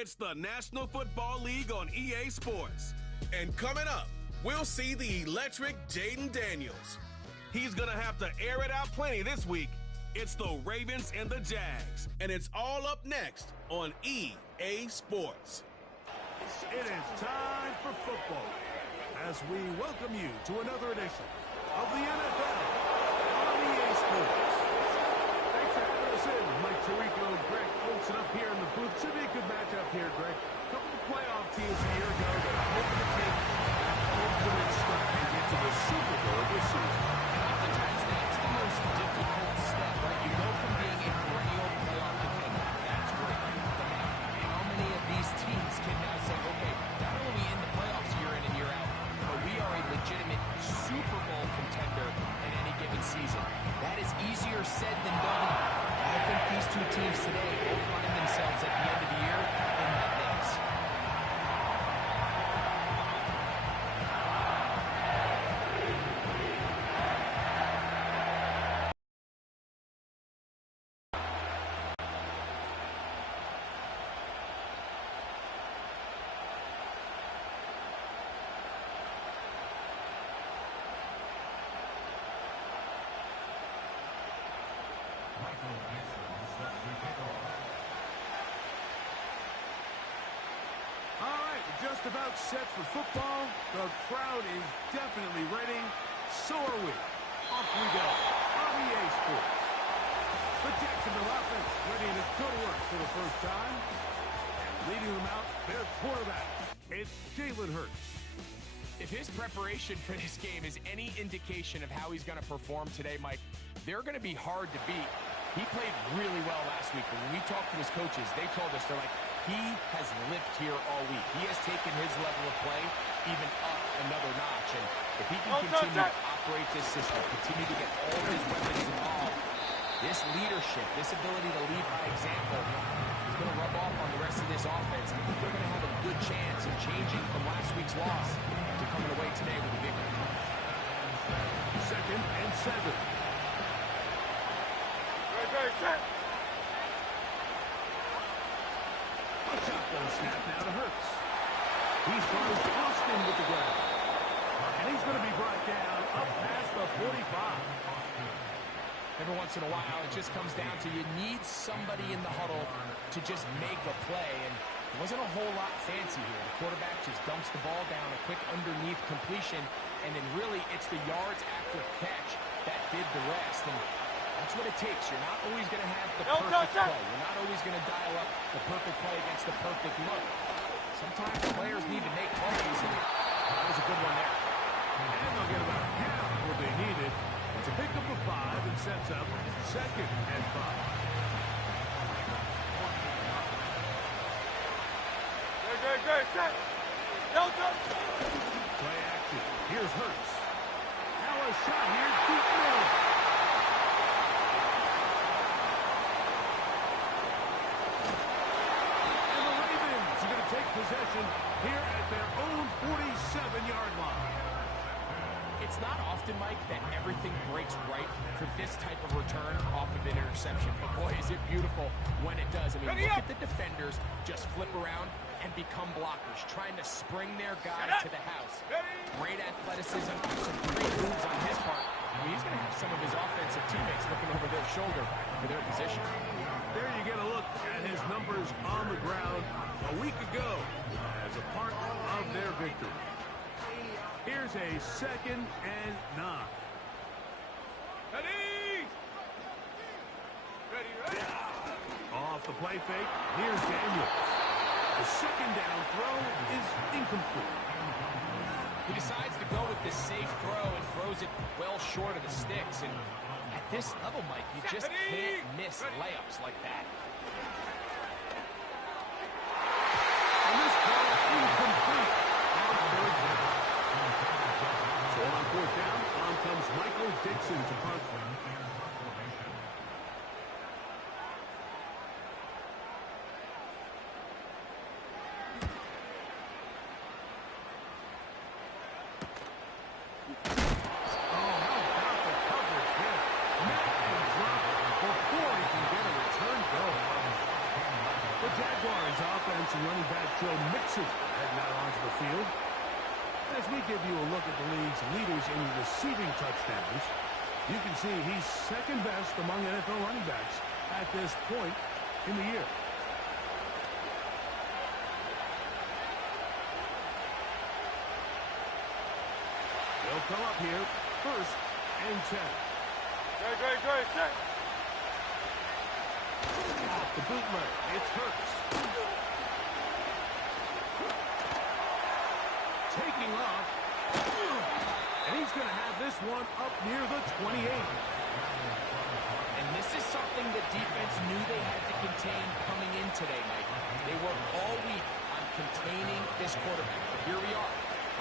It's the National Football League on EA Sports. And coming up, we'll see the electric Jaden Daniels. He's going to have to air it out plenty this week. It's the Ravens and the Jags, and it's all up next on EA Sports. It is time for football as we welcome you to another edition of the NFL on EA Sports. Thanks for having us in. Mike Tirico, Greg Olsen up here in the booth. Should be a good matchup here, Greg. A couple of playoff teams a year ago that are hoping to take that ultimate step and get to the Super Bowl this season. And oftentimes that's the most difficult step, right? You go from being a perennial playoff contender. That's great. But how many of these teams can now say, okay, not only are we in the playoffs year in and year out, but we are a legitimate Super Bowl contender in any given season. That is easier said than done. I think these two teams today will find themselves at the end of the year in that mix. Just about set for football. The crowd is definitely ready. So are we. Off we go on EA Sports. The Jacksonville offense ready to go to work for the first time. And leading them out, their quarterback. It's Jalen Hurts. If his preparation for this game is any indication of how he's going to perform today, Mike, they're going to be hard to beat. He played really well last week, but when we talked to his coaches, they told us, they're like, he has lived here all week. He has taken his level of play even up another notch. And if he can continue to operate this system, continue to get all his weapons involved, this leadership, this ability to lead by example, is going to rub off on the rest of this offense. I think they're going to have a good chance of changing from last week's loss to coming away today with a victory. 2nd and 7. Very set. A shotgun snap now to Hurts. He throws Austin with the ground. And he's going to be brought down up past the 45. Every once in a while, it just comes down to you need somebody in the huddle to just make a play. And it wasn't a whole lot fancy here. The quarterback just dumps the ball down, a quick underneath completion, and then really it's the yards after catch that did the rest. And that's what it takes. You're not always going to have the perfect play. You're not always going to dial up the perfect play against the perfect look. Sometimes players need to make plays, and that was a good one there. And they'll get about half what they needed. It's a pickup of 5 and sets up 2nd and 5. Good. Set. Play action. Here's Hurts. Now a shot here. Deep middle. Take possession here at their own 47-yard line. It's not often, Mike, that everything breaks right for this type of return off of an interception. But boy, is it beautiful when it does. I mean, look at the defenders just flip around and become blockers, trying to spring their guy to the house. Great athleticism, some great moves on his part. I mean, he's going to have some of his offensive teammates looking over their shoulder for their position. There you get a look at his numbers on the ground a week ago as a part of their victory. Here's a 2nd and 9. Ready! Off the play fake, here's Daniels. The 2nd down throw is incomplete. He decides to go with the safe throw and throws it well short of the sticks. And at this level, Mike, you just can't miss layups like that. And this ball incomplete on 3rd down. So on 4th down, on comes Michael Dixon to punt. Before he can get a return goal. defense and running back Joe Mixon heading out onto the field. As we give you a look at the league's leaders in receiving touchdowns, you can see he's second best among NFL running backs at this point in the year. They'll come up here, 1st and 10. Great. Off the bootleg, it's Hurts. Taking off. And he's going to have this one up near the 28. And this is something the defense knew they had to contain coming in today, Mike. They worked all week on containing this quarterback. But here we are,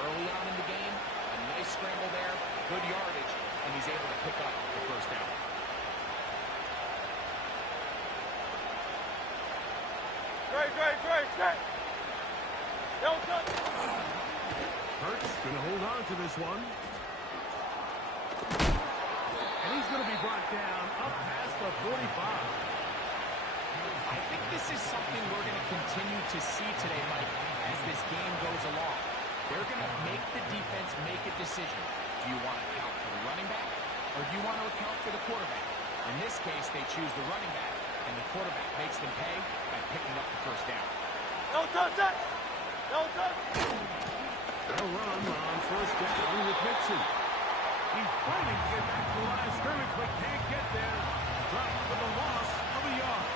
early on in the game, a nice scramble there, good yardage, and he's able to pick up the first down. Great. Hurts going to hold on to this one. And he's going to be brought down up past the 45. I think this is something we're going to continue to see today, Mike, as this game goes along. They're going to make the defense make a decision. Do you want to account for the running back, or do you want to account for the quarterback? In this case, they choose the running back, and the quarterback makes them pay by picking up the first down. No touch. They'll run on 1st down with Mixon. He's fighting to get back to the line of scrimmage, but can't get there. Dropped for the loss of a yard.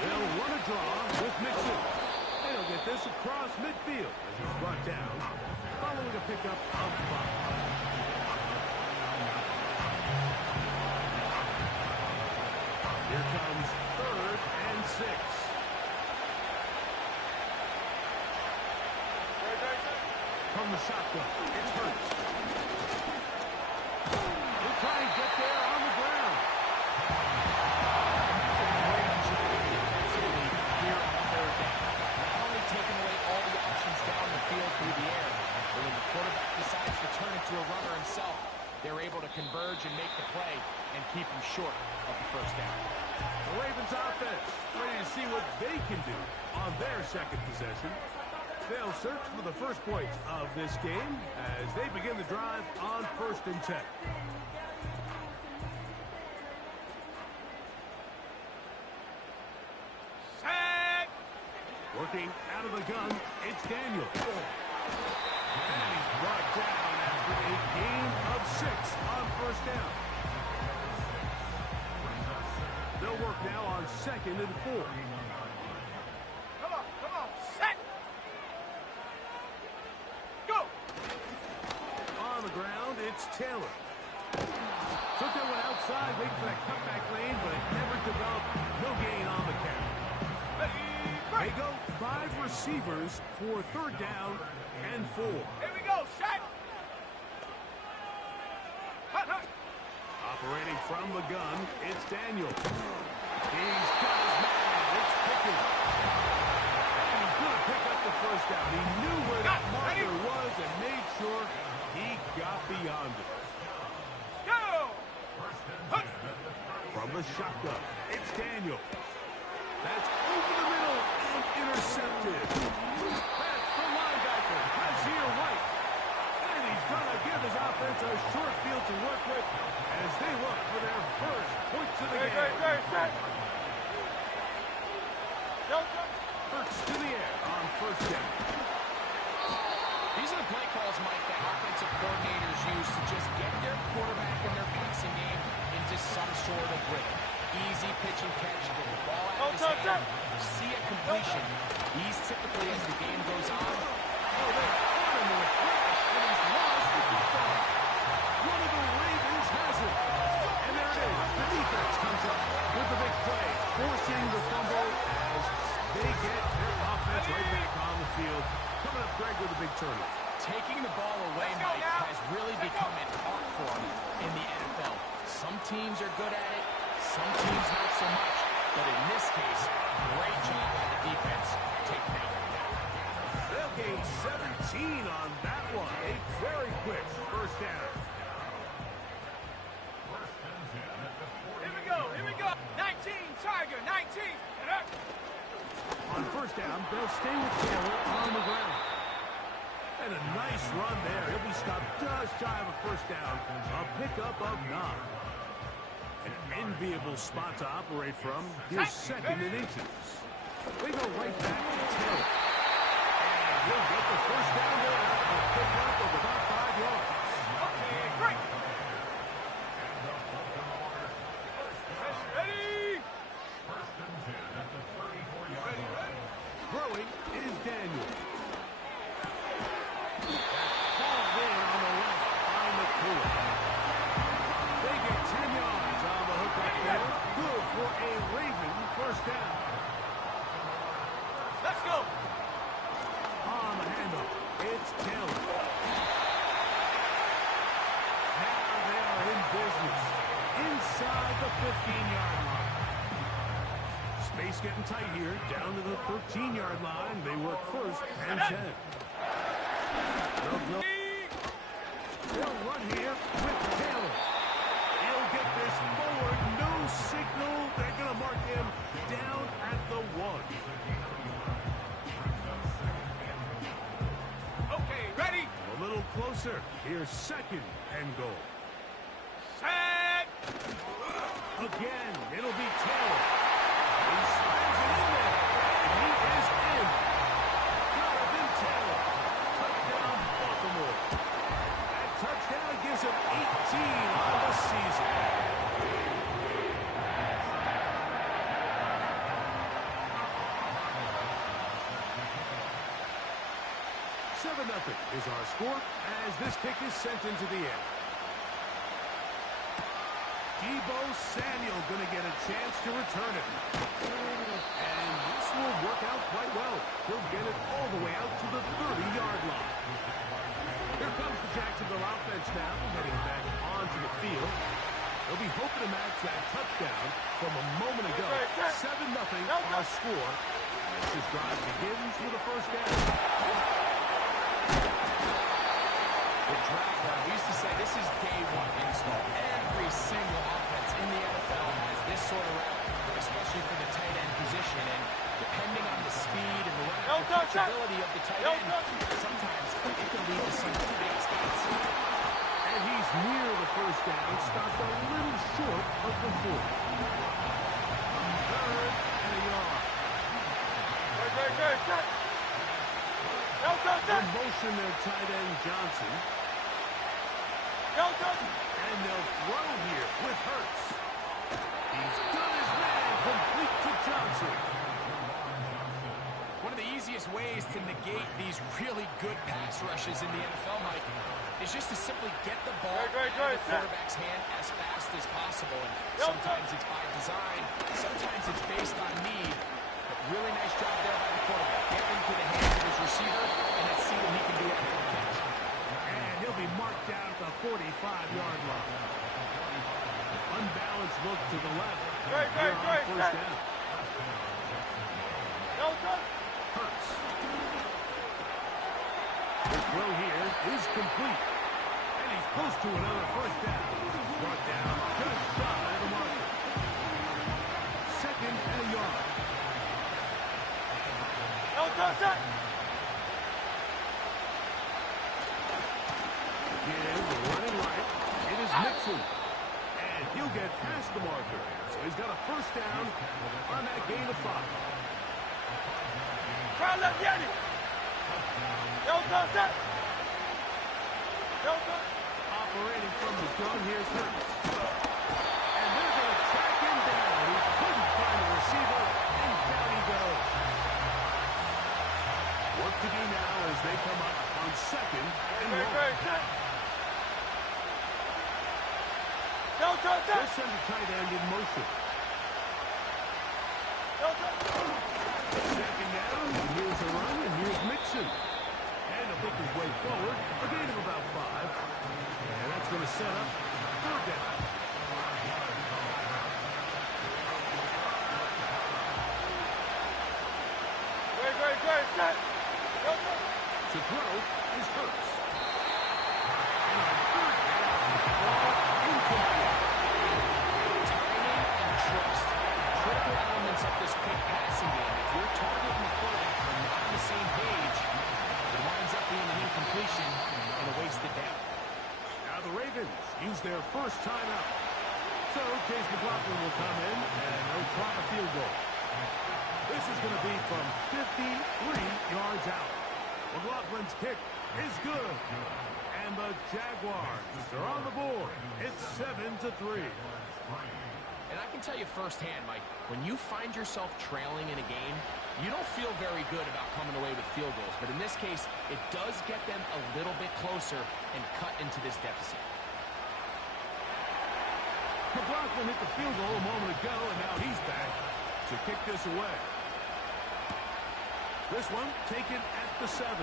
They'll run a draw with Mixon. They'll get this across midfield as he's brought down, following a pickup of 5. Here comes 3rd and 6. From the shotgun, it's Hurts. He'll try and get there on the ground. That's a great job defensively here on 3rd down. Not only taking away all the options down the field through the air, but when the quarterback decides to turn into a runner himself, they're able to converge and make the play and keep him short of the first down. The Ravens offense ready to see what they can do on their second possession. They'll search for the first points of this game as they begin the drive on 1st and 10. Set. Working out of the gun, it's Daniel. And he's brought down after a gain of 6 on 1st down. They'll work now on 2nd and 4. Come on. Set. Go. On the ground, it's Taylor. Took that one outside, waiting for that cutback lane, but it never developed. No gain on the carry. They go 5 receivers for 3rd down and 4. Here we go. Set. Hut. Operating from the gun, it's Daniel. He's got his man. It's Pickens. And he's going to pick up the first down. He knew where that marker was and made sure he got beyond it. Go. Hut. From the shotgun, it's Daniel. That's over the middle and intercepted. That's the linebacker, Kazir White. And he's going to give his offense a short field to work with as they look for their first points of the game. Set. Hurts to the air on 1st down. These are the play calls, Mike, that offensive coordinators use to just get their quarterback and their passing game into some sort of rhythm. Easy pitch and catch, get the ball out of his hand, see a completion. These typically, as the game goes on, They're on him with a crash, and he's lost the football. One of the Ravens has it. And there it is. The defense comes up with the big play, forcing the fumble as they get their offense right back on the field. Coming up, Greg, with a big turnover. taking the ball away, Mike, has really become an art form in the NFL. Some teams are good at it, some teams not so much. But in this case, great job by the defense taking that one down. They'll gain 17 on that one. A very quick first down. first down. They'll stay with Taylor on the ground. And a nice run there. He'll be stopped just shy of a first down. A pickup of 9. An enviable spot to operate from. Here's second and inches. They go right back to Taylor. And he'll get the first down there. A pickup of about 5 yards. Okay, great. Ready? Throwing is Daniels. Ball in on the left by McCool. They get 10 yards on the hook up there. Good for a Raven first down. Let's go. On the handoff, it's Taylor. Now they are in business. Inside the 15-yard line. Space getting tight here. Down to the 13-yard line. They work first and 10. They'll run here with Taylor. He'll get this forward. No signal. They're going to mark him down at the 1. Okay, ready? A little closer. Here's second and goal. Set. Again, it'll be Taylor. He slams it in there. And he is in. Jonathan Taylor. Touchdown, Baltimore. That touchdown gives him 18 on the season. Nothing is our score as this kick is sent into the air. Deebo Samuel going to get a chance to return it. And this will work out quite well. He'll get it all the way out to the 30-yard line. Here comes the Jacksonville offense now, heading back onto the field. They'll be hoping to match that touchdown from a moment ago. 7-0 our score. This drive begins with a first down. We used to say this is day one install. Every single offense in the NFL has this sort of route, especially for the tight end position. And depending on the speed and the run catchability of the tight end, sometimes it can lead to some big spots. And he's near the first down, stopped a little short of the 4. Third and a yard. Good. In motion, their tight end Johnson. And they'll throw here with Hurts. He's got his man complete to Johnson. One of the easiest ways to negate these really good pass rushes in the NFL, Mike, is just to simply get the ball out of the quarterback's hand as fast as possible. And sometimes it's by design, sometimes it's based on need. But really nice job there by the quarterback. Get into the hands of his receiver, and let's see what he can do after the catch. And he'll be marked down at the 45-yard line. Unbalanced look to the left. Great. First down. Hurts. The throw here is complete. And he's close to another first down. Brought down just shy of the marker. Second and a yard. Again, running right. It is Mixon. And he'll get past the marker. So he's got a first down on that gain of 5. Operating from the gun, here's Hurts. And they're going to track him down. He couldn't find a receiver, and down he goes. Work to do now as they come up on second and 1. They'll send the tight end in motion. Second down, here's a run, and here's Mixon. And he'll pick his way forward, a gain of about 5. And that's going to set up third down. Great. To throw is Hurts. And on third down, ball incomplete. Timing and trust, critical elements of this quick passing game. If you're targeting the quarterback, Chase McLaughlin will come in, and they'll try a field goal. This is going to be from 53 yards out. McLaughlin's kick is good. And the Jaguars are on the board. It's 7-3. And I can tell you firsthand, Mike, when you find yourself trailing in a game, you don't feel very good about coming away with field goals. But in this case, it does get them a little bit closer and cut into this deficit. McLaughlin hit the field goal a moment ago, and now he's back to kick this away. This one taken at the 7.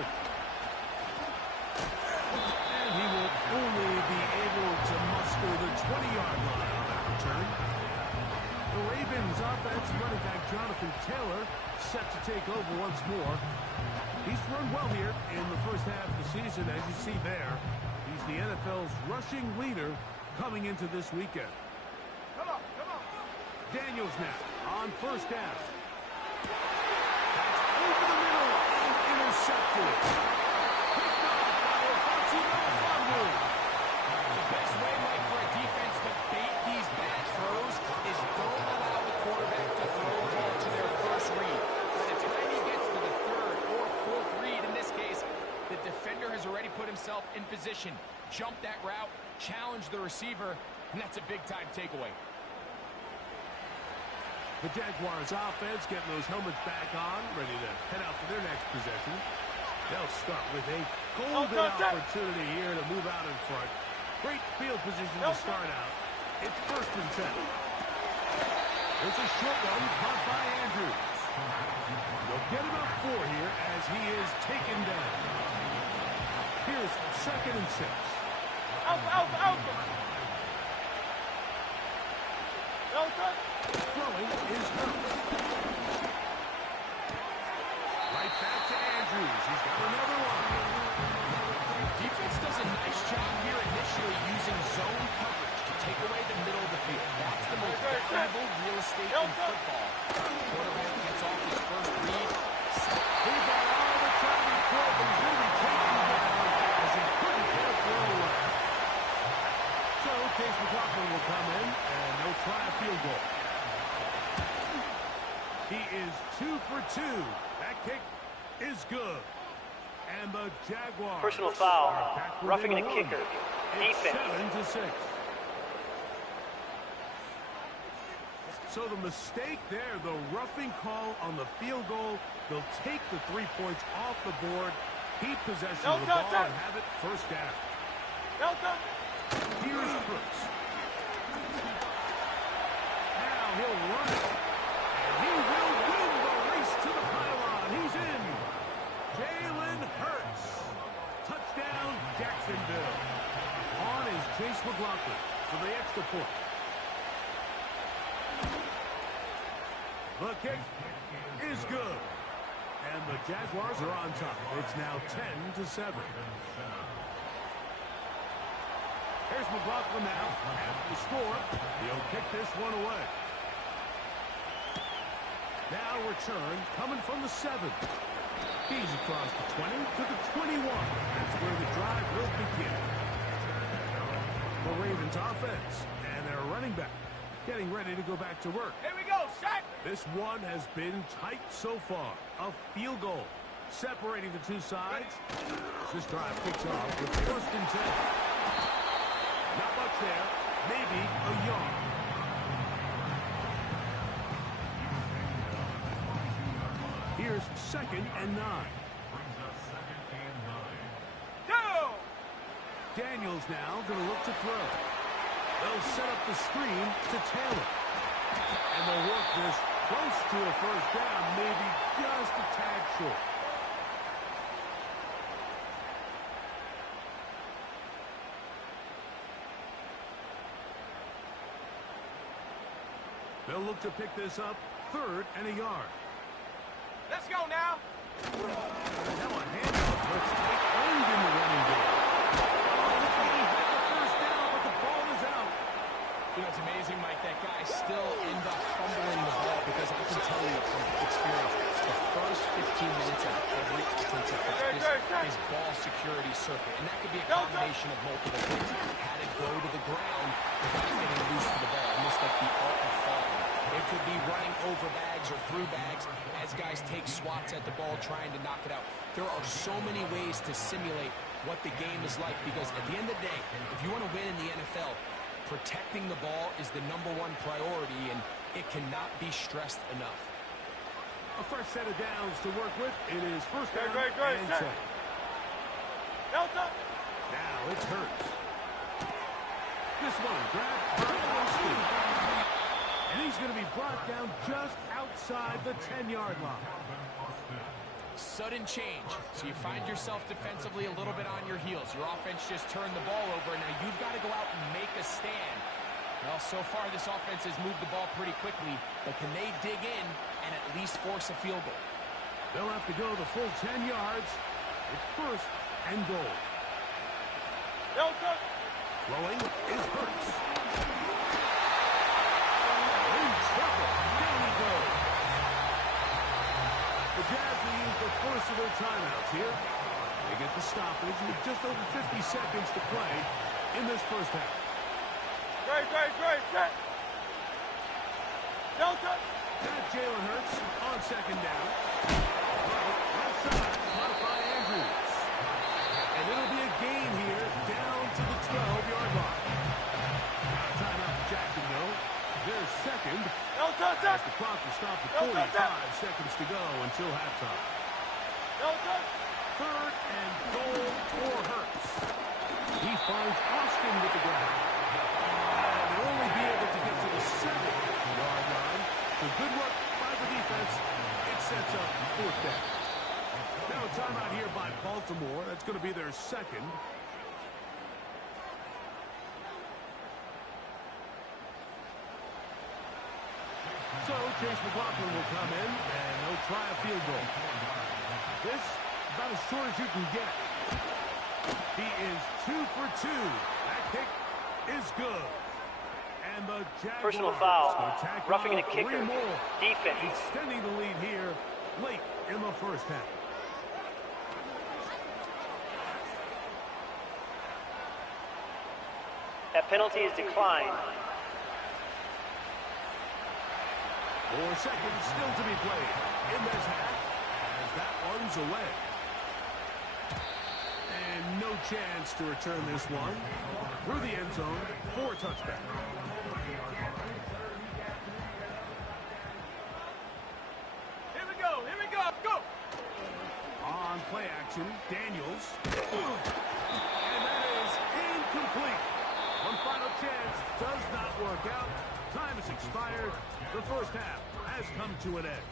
And he will only be able to muster the 20-yard line on that return. The Ravens offense running back Jonathan Taylor set to take over once more. He's run well here in the first half of the season, as you see there. He's the NFL's rushing leader coming into this weekend. Come on, come on. Daniels now on first down. That's over the middle and intercepted. Picked off by Alfonso. The best way, Mike, for a defense to bait these bad throws is don't allow the quarterback to throw the ball to their first read. By the time he gets to the third or fourth read, in this case, the defender has already put himself in position, jump that route, challenge the receiver, and that's a big-time takeaway. The Jaguars offense getting those helmets back on, ready to head out for their next possession. They'll start with a golden opportunity here to move out in front. Great field position to start out. It's 1st and 10. There's a short one caught by Andrews. They'll get him up 4 here as he is taken down. Here's 2nd and 6. Out. Throwing is Hurts. Right back to Andrews. He's got another one. Defense does a nice job here initially using zone coverage to take away the middle of the field. That's the most valuable real estate in football. Quarterback gets off his first read. He got all the time he could, but he's going to be taken down as he couldn't get a throw away. So Chase McLaughlin will come in, and they'll try a field goal. He is 2 for 2. That kick is good. And the Jaguars. Personal foul. Roughing the kicker. Defense. 7-6. So the mistake there, the roughing call on the field goal. They'll take the 3 points off the board, keep possession of the ball, and have it first down. Here's Hurts. Now he'll run it. And he will win the race to the pylon. He's in. Jalen Hurts. Touchdown, Jacksonville. On is Chase McLaughlin for the extra point. The kick is good. And the Jaguars are on top. It's now 10-7. Here's McLaughlin now. After the score, he'll kick this one away. Now return coming from the 7. He's across the 20 to the 21. That's where the drive will begin. The Ravens offense and their running back getting ready to go back to work. Here we go, set. This one has been tight so far. A field goal separating the two sides. This drive kicks off with 1st and 10. Not much there. Maybe a yard. Here's 2nd and 9. Go! Daniels now going to look to throw. They'll set up the screen to Taylor. And they'll work this close to a first down, maybe just a tad short. They'll look to pick this up 3rd and a yard. Let's go now. Now a handoff. Looks like owned in the running game. He had the first down, but the ball is out. You know, it's amazing, Mike, that guy still end up fumbling the ball because I can tell you from experience, the first 15 minutes of every offensive practice is ball security circuit. And that could be a combination of multiple things. Had it go to the ground without getting loose to the ball. Almost like to be running over bags or through bags as guys take swats at the ball trying to knock it out. There are so many ways to simulate what the game is like because at the end of the day, if you want to win in the NFL, protecting the ball is the #1 priority, and it cannot be stressed enough. A fresh set of downs to work with. It is first down Great. and 10. Delta. Now it's Hurts. This one grabbed by Austin. And he's going to be brought down just outside the 10-yard line. Sudden change. So you find yourself defensively a little bit on your heels. Your offense just turned the ball over. Now you've got to go out and make a stand. Well, so far this offense has moved the ball pretty quickly, but can they dig in and at least force a field goal? They'll have to go the full 10 yards. It's first and goal. Delta. Throwing is Hurts. In trouble. Down he goes. The Jazz will use the first of their timeouts here. They get the stoppage with just over 50 seconds to play in this first half. Great. Delta. Got Jalen Hurts on second down. Left side, caught by Andrews. And it'll be a gain here down to the 12-yard line. Timeout for Jacksonville. Their second. Delta. As the clock will stop at 45 seconds to go until halftime. Delta. Third and goal for Hurts. He finds Austin with the grab. And they'll only be able to get to the 7-yard line. So good work by the defense. It sets up fourth down. Now a timeout here by Baltimore. That's going to be their second. So Chase McLaughlin will come in, and they'll try a field goal. This about as short as you can get. He is 2 for 2. That kick is good. And the Jaguars Personal foul. gonna tack Roughing on the kicker. 3 more. Defense. Extending the lead here late in the first half. That penalty is declined. 4 seconds still to be played in this half as that one's away. And no chance to return this one through the end zone for a touchdown. Here we go. Go. On play action, Daniels. And that is incomplete. One final chance does not work out. Time has expired. The first half has come to an end.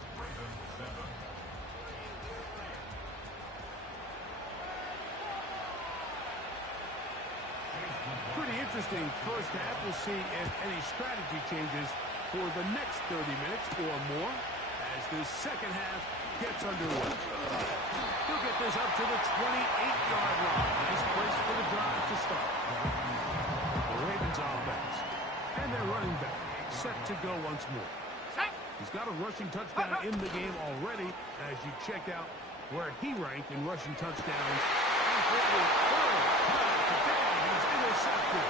Pretty interesting first half. We'll see if any strategy changes for the next 30 minutes or more as this second half gets underway. He'll get this up to the 28-yard line. Nice place for the drive to start. The Ravens offense and their running back set to go once more. He's got a rushing touchdown in the game already as you check out where he ranked in rushing touchdowns. And for the third time today, he's intercepted.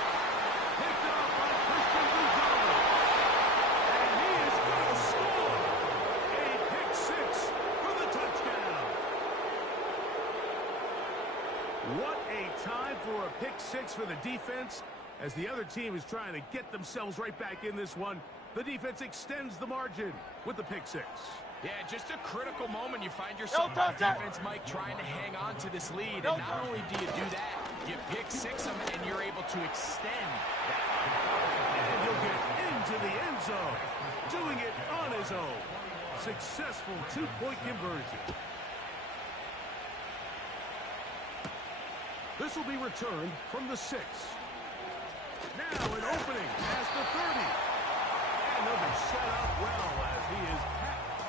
Picked up by Christian Gonzalez. And he is going to score. A pick six for the touchdown. What a time for a pick six for the defense as the other team is trying to get themselves right back in this one. The defense extends the margin with the pick six. Yeah, just a critical moment. You find yourself on defense, Mike, trying to hang on to this lead. And not only do you do that, you pick six them, and you're able to extend that. And he'll get into the end zone, doing it on his own. Successful two-point conversion. This will be returned from the 6. Now an opening past the 30. And they'll be set up well as he is packed.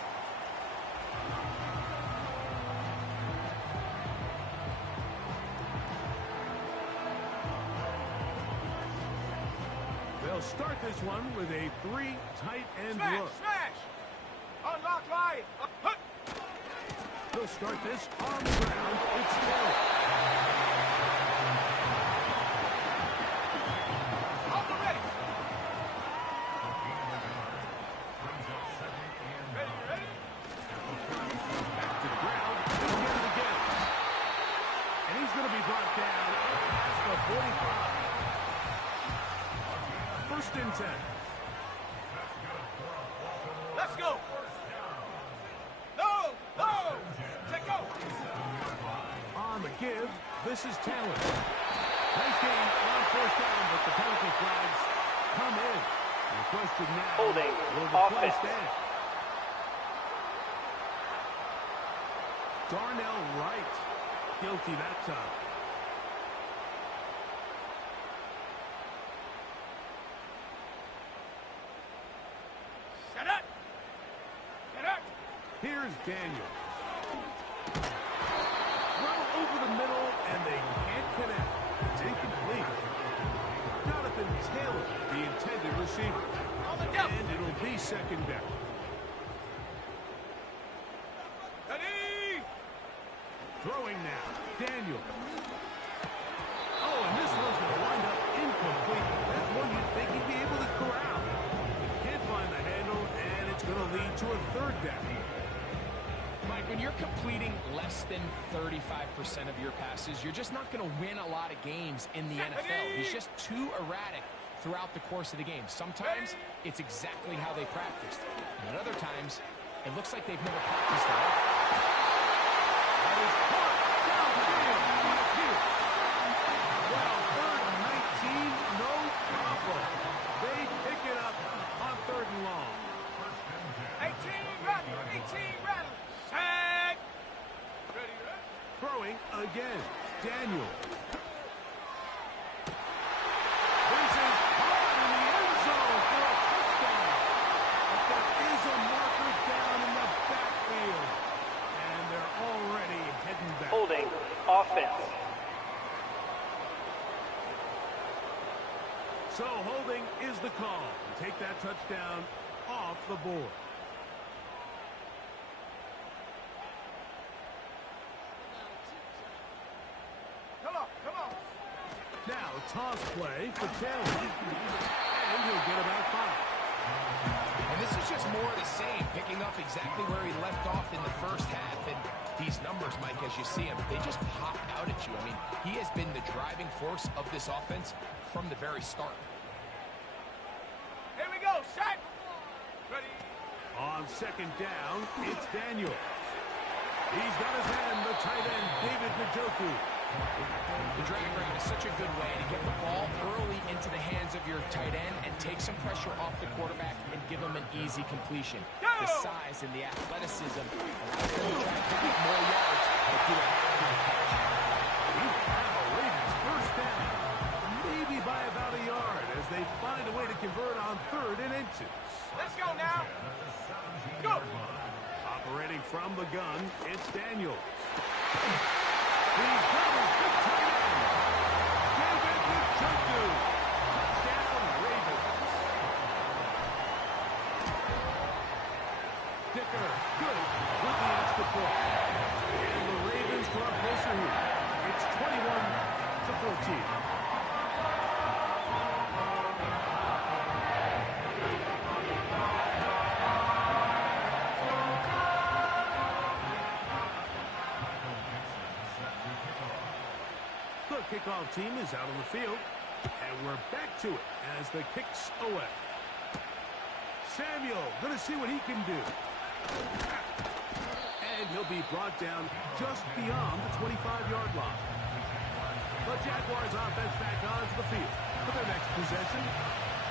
They'll start this one with a 3 tight end look. Smash. Unlock line. They'll start this on the ground. It's Taylor. this is Taylor. Nice game on first down, but the penalty flags come in. And the question now, Holding. will the play Offense. stand? Darnell Wright, guilty that time. Shut up! Get up! Here's Daniels. Throw over the middle, and they can't connect. It's incomplete. Jonathan Taylor, the intended receiver. On the jump! And it'll be second down. Ready! Throwing now. Daniels. Oh, and this one's going to wind up incomplete. That's one you'd think he'd be able to corral. Can't find the handle, and it's going to lead to a third down. Mike, when you're completing less than 35% of your passes, you're just not going to win a lot of games in the NFL. He's just too erratic throughout the course of the game. Sometimes it's exactly how they practiced. And at other times, it looks like they've never practiced at all. That is caught downfield by Pierce. Well, third and 19, no problem. They pick it up on third and long. 18 rattle! 18 rattle! Tag! Ready, ready? Throwing again. Daniel. This is caught in the end zone for a touchdown. But there is a marker down in the backfield. And they're already heading back. Holding. Offense. So holding is the call. Take that touchdown off the board. Come on, come on! Now a toss play for Taylor. And he'll get about 5. And this is just more of the same, picking up exactly where he left off in the first half. And these numbers, Mike, as you see him, they just pop out at you. I mean, he has been the driving force of this offense from the very start. Here we go, set! Ready? On second down, it's Daniel. He's got his hand, the tight end, David Njoku. The drag route is such a good way to get the ball early into the hands of your tight end and take some pressure off the quarterback and give him an easy completion. The size and the athleticism allows them to try to pick up more yards, but do it after the catch. Now Ravens first down, maybe by about a yard as they find a way to convert on third and inches. Let's go now! Go! Operating from the gun, it's Daniels. He's got his big tight end, David Njoku. Touchdown, Ravens. Dicker, good with the extra point. And the Ravens draw closer here. It's 21-14. The kickoff team is out on the field, and we're back to it as the kick's away. Samuel going to see what he can do. And he'll be brought down just beyond the 25-yard line. The Jaguars offense back onto the field for their next possession.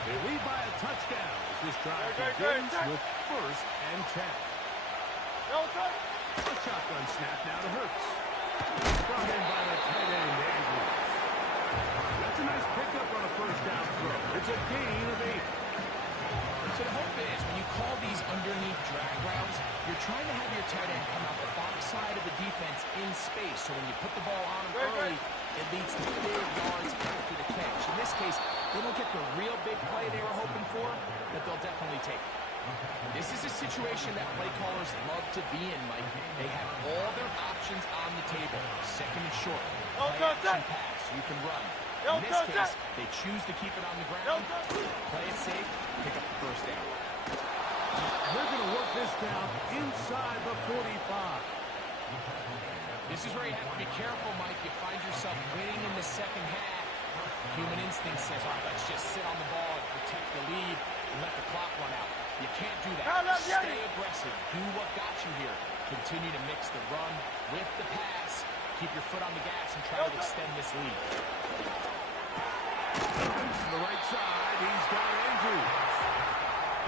They lead by a touchdown as this drive begins with first and 10. No touch! A shotgun snap now to Hurts. Brought in by the tight end, Andrews. That's a nice pickup on a first down throw. It's a gain of 8. So the hope is when you call these underneath drag routes, you're trying to have your tight end come out the backside of the defense in space. So when you put the ball on him early, it leads to big yards after the catch. In this case, they don't get the real big play they were hoping for, but they'll definitely take it. This is a situation that play callers love to be in, Mike. They have all their options on the table. Second and short, play action pass, you can run. In this case, they choose to keep it on the ground, play it safe, pick up the first down. They're going to work this down inside the 45. This is where you have to be careful, Mike. You find yourself winning in the second half. Human instinct says, all right, let's just sit on the ball and protect the lead and let the clock run out. You can't do that. Stay aggressive. Do what got you here. Continue to mix the run with the pass. keep your foot on the gas and try to extend this lead. To the right side, he's got Andrews.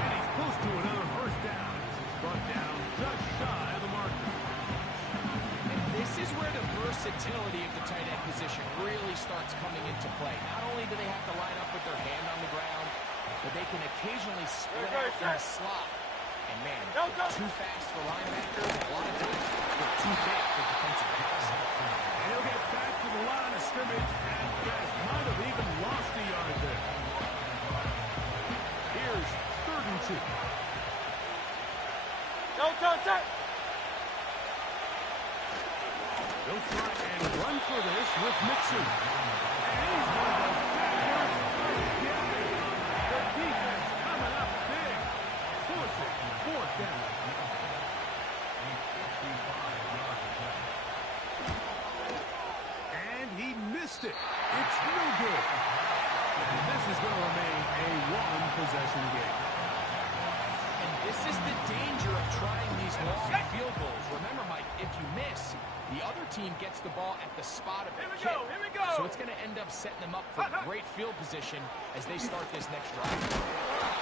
And he's close to another first down. He's brought down just shy of the marker. And this is where the versatility of the tight end position really starts coming into play. Not only do they have to line up with their hand on the ground, but they can occasionally split out in the slot. And man, they're too fast for linebackers, and a lot of times they're too big for defensive backs. And he'll get back to the line of scrimmage, and guys might have even lost a yard there. Here's 3rd and 2. They'll try and run for this with Mixon. And he's going to go backwards again. The defense coming up big. Forcing 4th down. And he missed it. It's no good. And this is going to remain a 1-possession game. And this is the danger of trying these long field goals. Remember, Mike, if you miss, the other team gets the ball at the spot of the kick. Here we go. So it's going to end up setting them up for great field position as they start this next drive.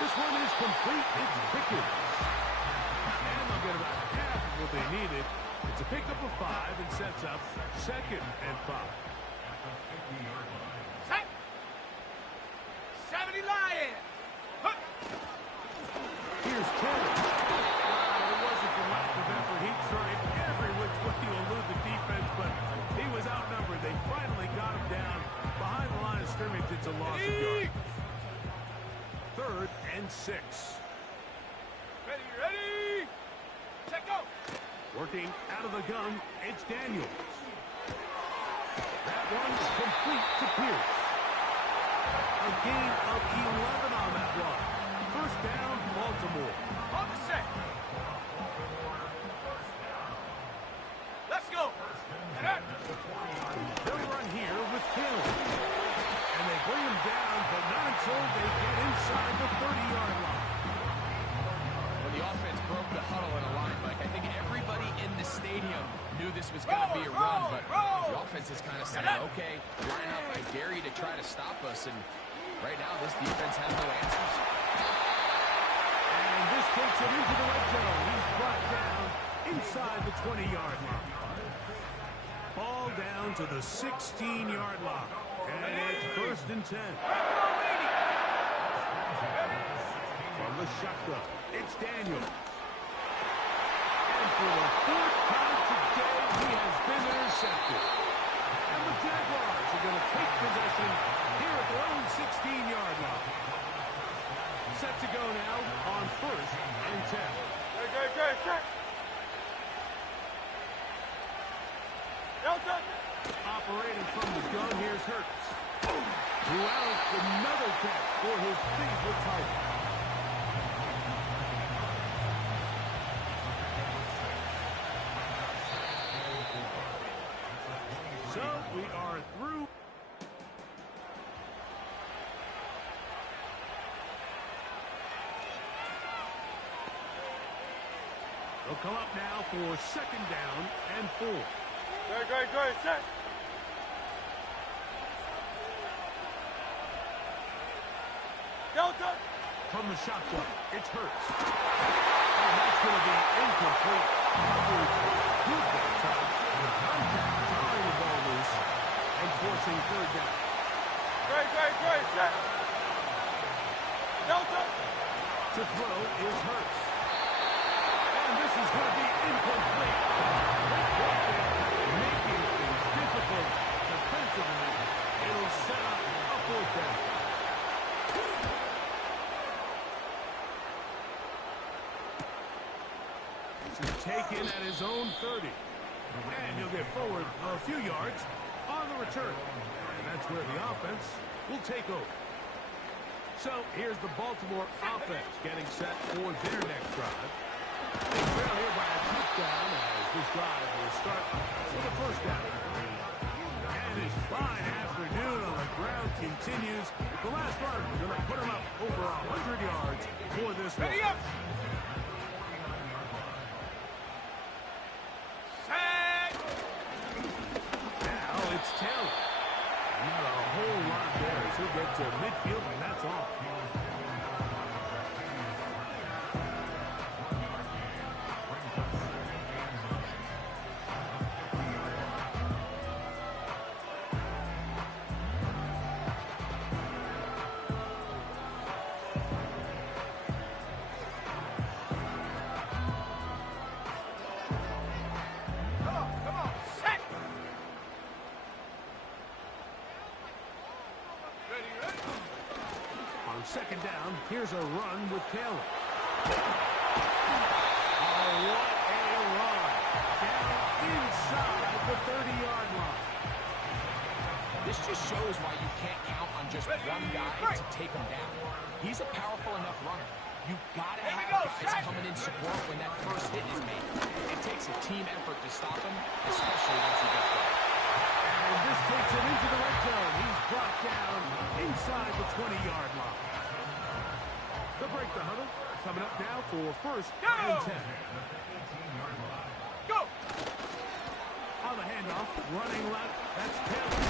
This one is complete. It's Pickens. And they'll get about half of what they needed. It's a pickup of 5 and sets up 2nd and 5. Set. 70 Lions. Here's Taylor. It wasn't for lack of effort. He tried every which way to elude the defense, but he was outnumbered. They finally got him down behind the line of scrimmage. It's a loss of yards. 3rd and 6. Ready. Check go. Working out of the gun, it's Daniels. That one's complete to Pierce. A gain of 11 on that run. 1st down, Baltimore. On the set. Let's go. They'll run here with Hill. And they bring him down, but not until they get inside the 30-yard line. When the offense broke the huddle in a line, Mike, I think everybody in the stadium knew this was going to be a run, but the offense is kind of saying, okay, line up, I dare you to try to stop us, and right now this defense has no answers. And this takes him into the red zone. He's brought down inside the 20-yard line. Ball down to the 16-yard line. And it's 1st and 10. From the shotgun, it's Daniels. And for the 4th time today, he has been intercepted. And the Jaguars are going to take possession here at their own 16-yard line. Set to go now on 1st and 10. Check. Operating from the gun, here's Hurts. Throughout, another catch for his favorite target. So we are through. They'll come up now for 2nd down and 4. Great. Set. Delta. From the shotgun, it's Hurts. And that's going to be incomplete. Coverage good that time. Contact drawing the ball loose and forcing 3rd down. Great. Set. Delta. To throw is Hurts. And this is going to be incomplete. Making things difficult defensively. It'll set up a 4th down. Taken at his own 30. And he'll get forward a few yards on the return. And that's where the offense will take over. So here's the Baltimore offense getting set for their next drive. They trail here by a touchdown as this drive will start with a 1st down. And his fine afternoon on the ground continues. The last run going to put him up over 100 yards for this one. Ready up. second down. Here's a run with Taylor. Oh, what a run. Down inside the 30-yard line. This just shows why you can't count on just one guy to take him down. He's a powerful enough runner. You've got to have guys coming in support when that first hit is made. It takes a team effort to stop him, especially once he gets there. And this takes him into the red zone. He's brought down inside the 20-yard line. The break the huddle. Coming up now for first and 10. Go! On the handoff, running left, that's Taylor.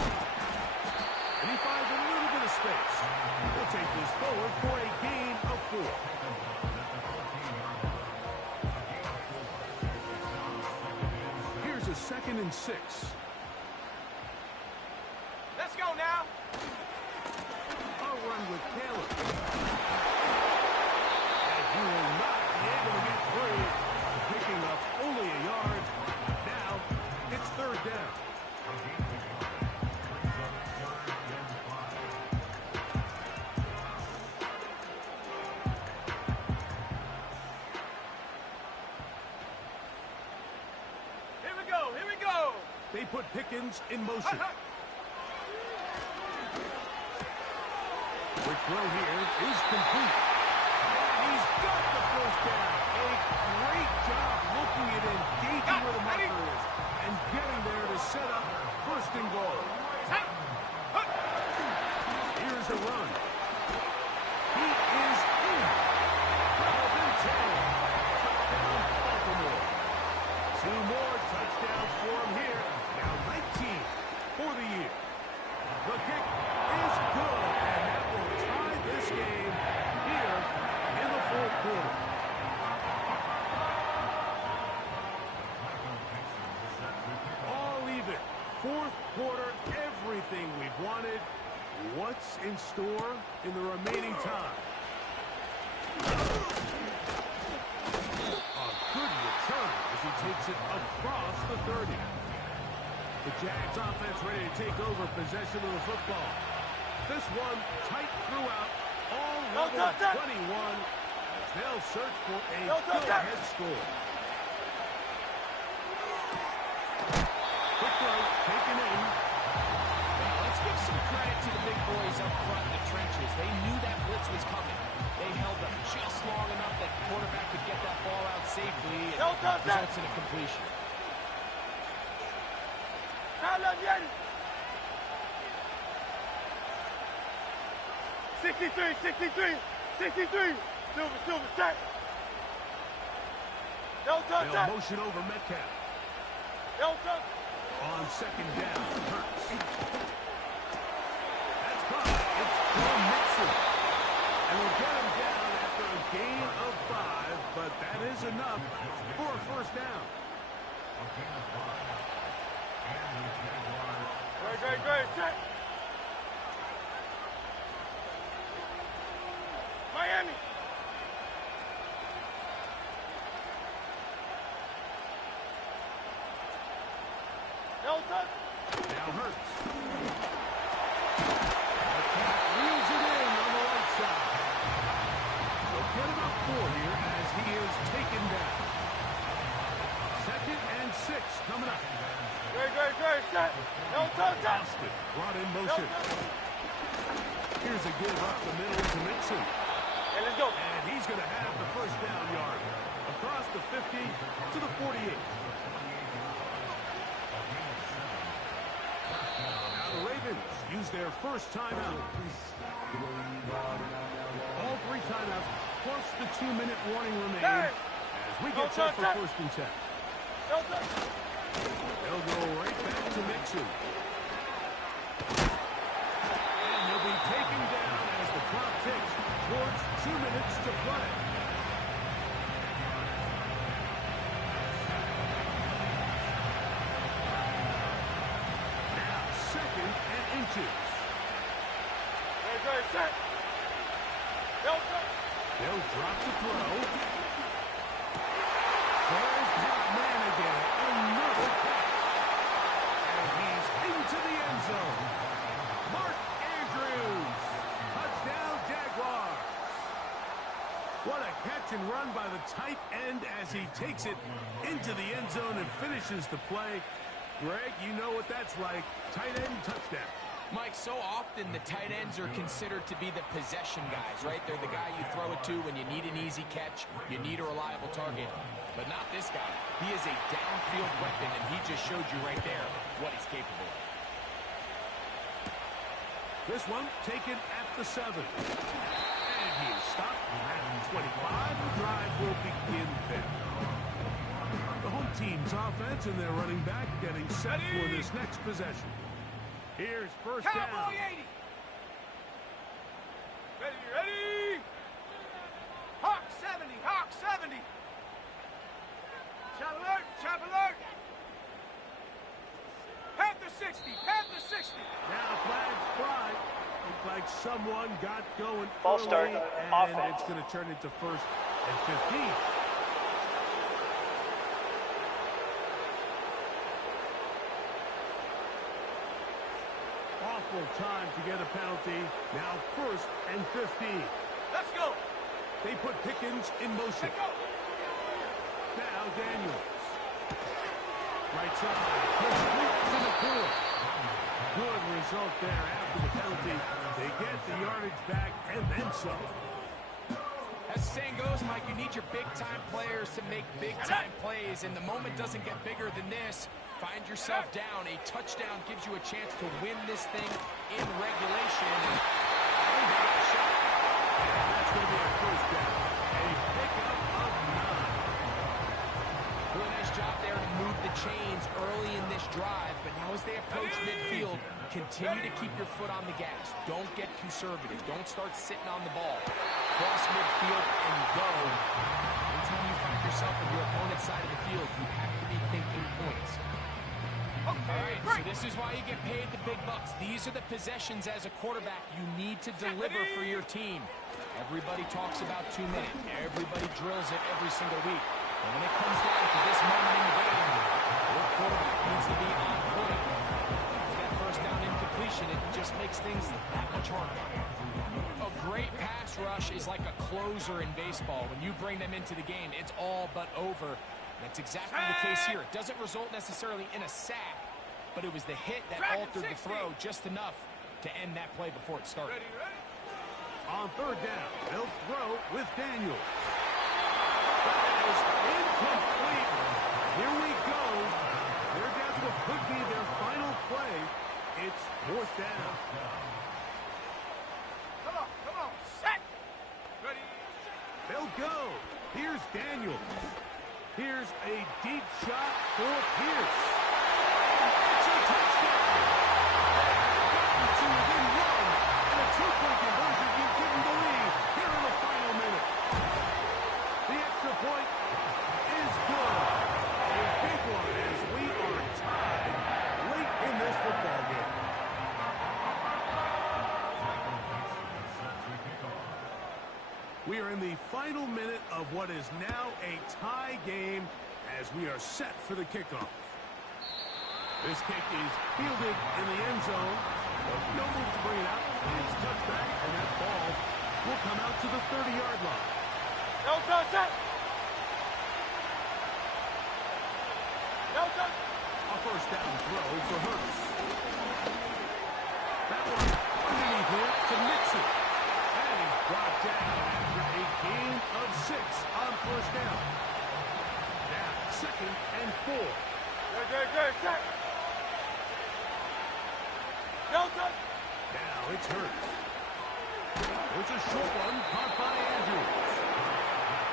And he finds a little bit of space. He'll take this forward for a gain of 4. Here's a 2nd and 6. Let's go now. A run with Taylor. And he will not be able to get free. Picking up only a yard. Now it's 3rd down. Here we go. Here we go. They put Pickens in motion. The throw here is complete. And he's got the first down. A great job looking at engaging where the marker is and getting there to set up 1st and goal. Here's a run. He is in. Melvin Taylor. Touchdown, Baltimore. 2 more touchdowns for him here. Now 19 for the year. The kick is good, and that will tie this game here in the 4th quarter. All even. 4th quarter, everything we've wanted. What's in store in the remaining time? A good return as he takes it across the 30. The Jags offense ready to take over possession of the football. This one tight throughout, all level of 21 as they'll search for a go-ahead score. Quick throw, taken in. Let's give some credit to the big boys up front in the trenches. They knew that blitz was coming. They held them just long enough that the quarterback could get that ball out safely and results in a completion. 63, 63, 63. Silver, check. They'll motion over Metcalf. On 2nd down, Hurts. That's caught. It's Joe Mixon. And we'll get him down after a gain of 5, but that is enough for a 1st down. Great, check. Miami. Now Hurts. Reels it in on the right side. They'll get him up 4 here as he is taken down. 2nd and 6 coming up. Great, check. Austin brought in motion. Here's a give up the middle to Mixon. Hey, let's go. And he's going to have the 1st down yard. Across the 50 to the 48. Now the Ravens use their first timeout. All 3 timeouts plus the 2-minute warning remain as we get set for 1st and 10. They'll go right back to Mixon. And he'll be taken down as the clock ticks towards 2 minutes to play. Now 2nd and inches. Great, check. They'll drop the throw. There's that man again. Another catch. And he's into the end zone. Mark Andrews. Touchdown, Jaguars. What a catch and run by the tight end as he takes it into the end zone and finishes the play. Greg, you know what that's like. Tight end touchdown. Mike, so often the tight ends are considered to be the possession guys, right? They're the guy you throw it to when you need an easy catch, you need a reliable target. But not this guy. He is a downfield weapon, and he just showed you right there what he's capable of. This one taken at the 7. And he is stopped at 25. The drive will begin there. The home team's offense and their running back getting set for this next possession. Here's first down. Cowboy 80. Ready. Hawk 70. Hawk 70. Chop alert. Panther 60. Panther 60. Now flags fly. Looks like someone got going False early, start. and Offense. it's going to turn into first and 15. Awful time to get a penalty. Now first and 15. Let's go. They put Pickens in motion. Let's go. Now Daniels. Right side. Complete to the core. Good result there after the penalty. They get the yardage back and then some. As the saying goes, Mike, you need your big-time players to make big-time plays, and the moment doesn't get bigger than this. Find yourself down. A touchdown gives you a chance to win this thing in regulation. I think they got a shot. And that's going to be a first down. A pickup of 9. Really nice job there to move the chains early in this drive, but now as they approach midfield, continue to keep your foot on the gas. Don't get conservative. Don't start sitting on the ball. Cross midfield and go. Anytime you find yourself on your opponent's side of the field, you have to be thinking points. All right, so this is why you get paid the big bucks. These are the possessions as a quarterback you need to deliver for your team. Everybody talks about 2 minutes. Everybody drills it every single week. And when it comes down to this moment in the game, your quarterback needs to be on point. With that first down incompletion, it just makes things that much harder. A great pass rush is like a closer in baseball. When you bring them into the game, it's all but over. That's exactly the case here. It doesn't result necessarily in a sack, but it was the hit that altered the throw just enough to end that play before it started. On third down, they'll throw with Daniels. That is incomplete. Here we go. They're down to what could be their final play. It's fourth down. Come on. Set. Ready. They'll go. Here's Daniels. Here's a deep shot for Pierce. It's a touchdown. Gotten to within one. And a two-point conversion gives them the lead here in the final minute. The extra point is good. A big one as we are tied late in this football game. We are in the final minute of what is now a tie game as we are set for the kickoff. This kick is fielded in the end zone. No move to bring it out. It's touched back, and that ball will come out to the 30-yard line. No touch. No touch. A first down throw for Hurts. That one underneath here to Mixon. And he's brought down after a gain of 6 on first down. Now, second and 4. Good. No touch. Now it's Hurts. There's a short one caught by Andrews.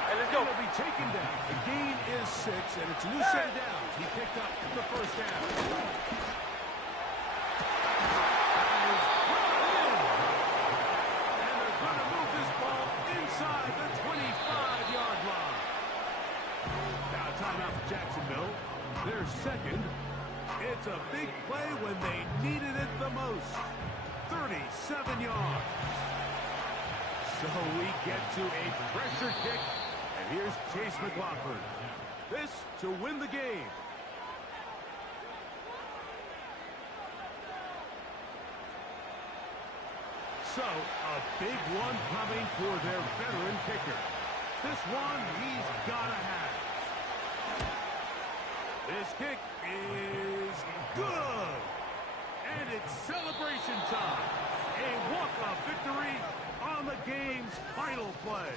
Hey, let's go. He'll be taken down. The gain is 6, and it's a new set of downs. He picked up the first down. And they're going to move this ball inside the 25-yard line. Now a timeout for Jacksonville. Their second. It's a big play when they needed it the most. 37 yards. So we get to a pressure kick, and here's Chase McLaughlin. This to win the game. So, a big one coming for their veteran kicker. This one he's got to have. This kick is good. And it's celebration time. A walk-off victory on the game's final play.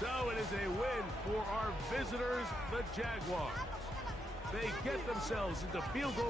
So it is a win for our visitors, the Jaguars. They get themselves into field goal